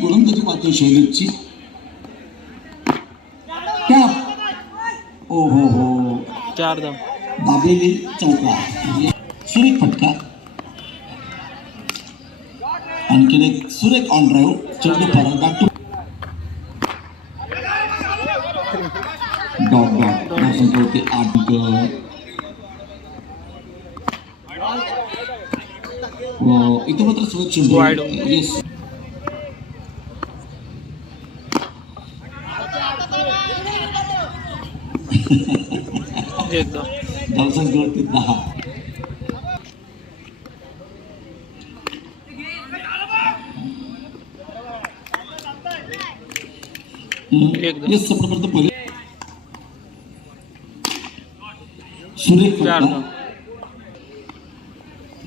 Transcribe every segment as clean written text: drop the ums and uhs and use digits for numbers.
गोलंदाजी पाहतोय शैलेशची. ओ हो हो 4 धाव. दाबेली चौका, सुरेख फटका. आणखीन एक सुरेख ऑन ड्राईव्ह. चेंडू परत बॅक टू डॉट डॉट संख्या 8 अंक. इथं मात्र सुरेख चेंडू. येस धावसंख्येवरती 10. येस सप्रपर्यंत पहिले सुरेख फटका.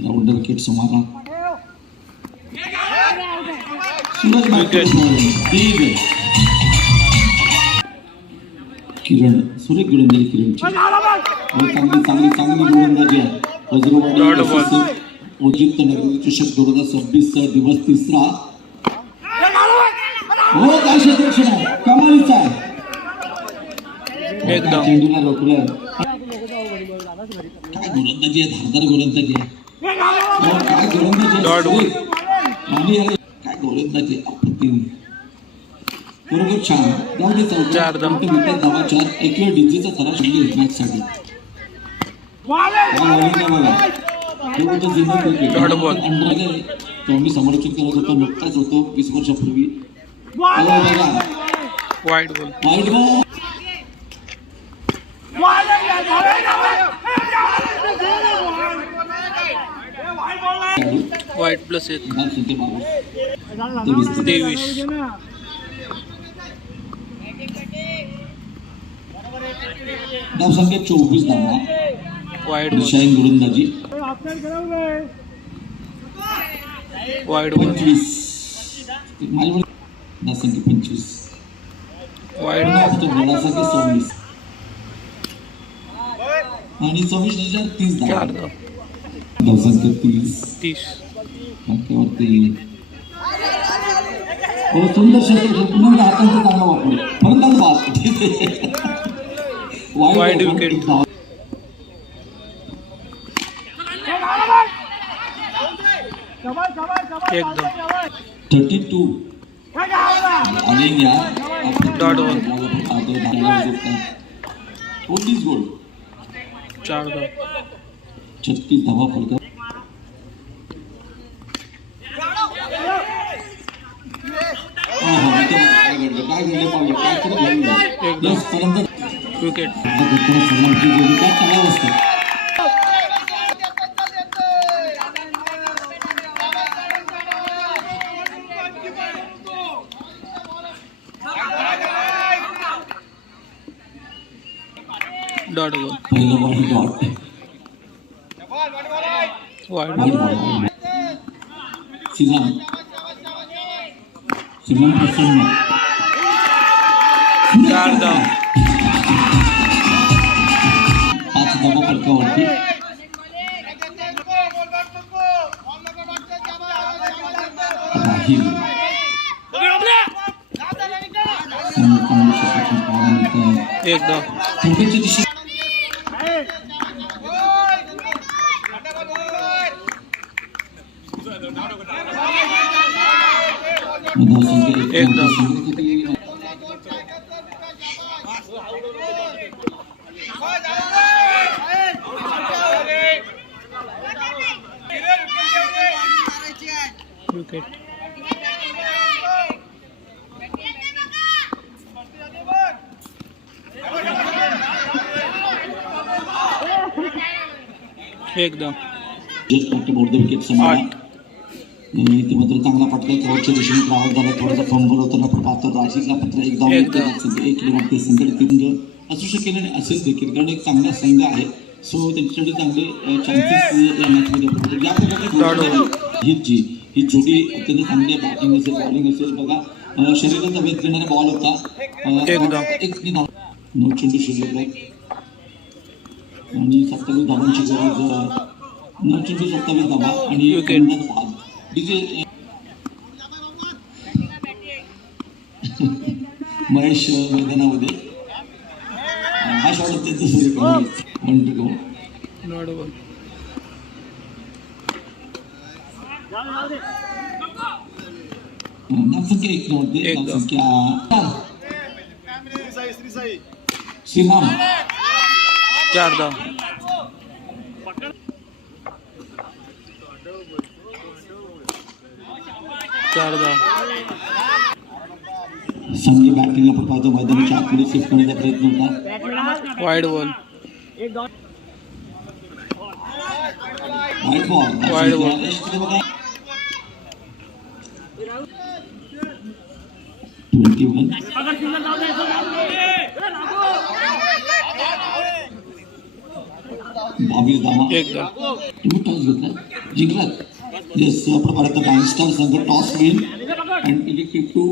राऊंडर विकेट समारा. सूरज किरण सुरेख गोलंदाजी किरणची. चांगली गोलंदाजी आहे. वज्रवाडी उजित नगरी चषक 2026 दिवस 3. हो काय क्षेत्ररक्षण आहे, कमालीचा आहे. चेंडूला रोखलं. काय गोलंदाजी आहे, धारदार गोलंदाजी आहे. काय गोलंदाजी काय गोलंदाजी अप्रतिम. बरोबर छान. जाऊ दे 4 धावा 4. एकवेळ डीजीचा थरा शिकली मॅचसाठी. मी समर्थन करत होतो, नुकताच होतो 20 वर्षापूर्वी. वाईट बॉल. वाईट प्लस 1. 23. धावसंख्या 24 धावा. वाईट शाहीन गोलंदाजी. वाईट 25. धावसंख्या 25. वाईट धावसंख्या 26 आणि 24,030 धावा. धावसंख्या 30. मागच्यावरती हो सुंदर क्षेत्र. पुन्हा हातांचा चांगला वापर. फलंदाज बाद. Wide wicket. एकदम 32. आणि या डॉट बॉल. 19 गोल. 4 धाव. 36 धावा फलक. काय घडले पाहिजे काय विकेट. चांगला असतं. Dot ball. पहिलं बॉल डॉट. वाईड सिमन प्रसन्न. 4 धाव. 5 धावा फलकावरती. राहील एक धाव. संख्येच्या दिशेने एकदम. विकेट. एकदम. विकेट समाप्त. इथे मात्र चांगला फटका. क्रॉसच्या दिशेने ट्रॅव्हल झाला. थोडासा फंबल होताना पण पाहतो राशीदला पत्र एकदम असू शकेल आणि असेल देखील, कारण एक चांगला संघ आहे. सो त्यांच्यासाठी चांगले चान्सेस या मॅचमध्ये. ज्या प्रकारे ही जोडी अत्यंत चांगली आहे. बॅटिंग असेल बॉलिंग असेल बघा. शरीराचा वेध घेणारा बॉल होता. एक 9 चेंडू शिल्लक आहेत आणि 27 धावांची गरज 27 धावा आणि Wicket. 50 बाद. DJ महेश मैदानामध्ये हा शॉट अत्यंत सुरेख. 1 to go. Not ball. धावसंख्या 1 नव्हते. एक धाव. धावसंख्या श्रीराम 4 धाव. 4 धाव. संघी बॅटिंग आपण पाहतो मैदानाच्या आतमध्ये शिफ्ट करण्याचा प्रयत्न होता. Wide ball. Wide ball. Wide ball. 21. बावीस धावा. 1 धाव. तुम्ही टॉस घेतला जिंकलात. येस आपण पाहतो डायस्टार संघ toss win and elected to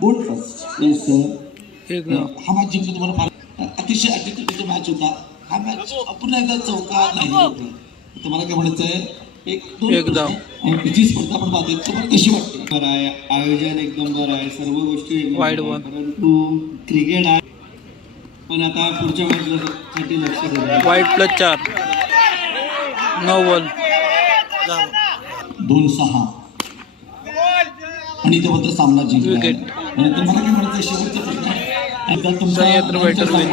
bowl first. Yes 1 धाव. हा मॅच जिंकला तुम्हाला फार अतिशय ॲटिट्यूडचा मॅच होता. हा मॅच पुन्हा एकदा चौका नाही होता. तुम्हाला काय म्हणायचं आहे? एक धाव. जी स्पर्धा आपण पाहतोय तुम्हाला कशी वाटते? बरं आहे, आयोजन एकदम बरं आहे, सर्व गोष्टी एकदम वाईड बरं आहे. बॉल. परंतु क्रिकेट आहे पण आता पुढच्या मॅचसाठी लक्ष द्यायला वाईड +4. 9 बॉल. 2-6 आणि ते मात्र सामना जिंकला. Wicket. आणि तुम्हाला काय म्हणायचं शेवटचा प्रश्न आहे? आता तुमचा संयंत्र बैठक होईल.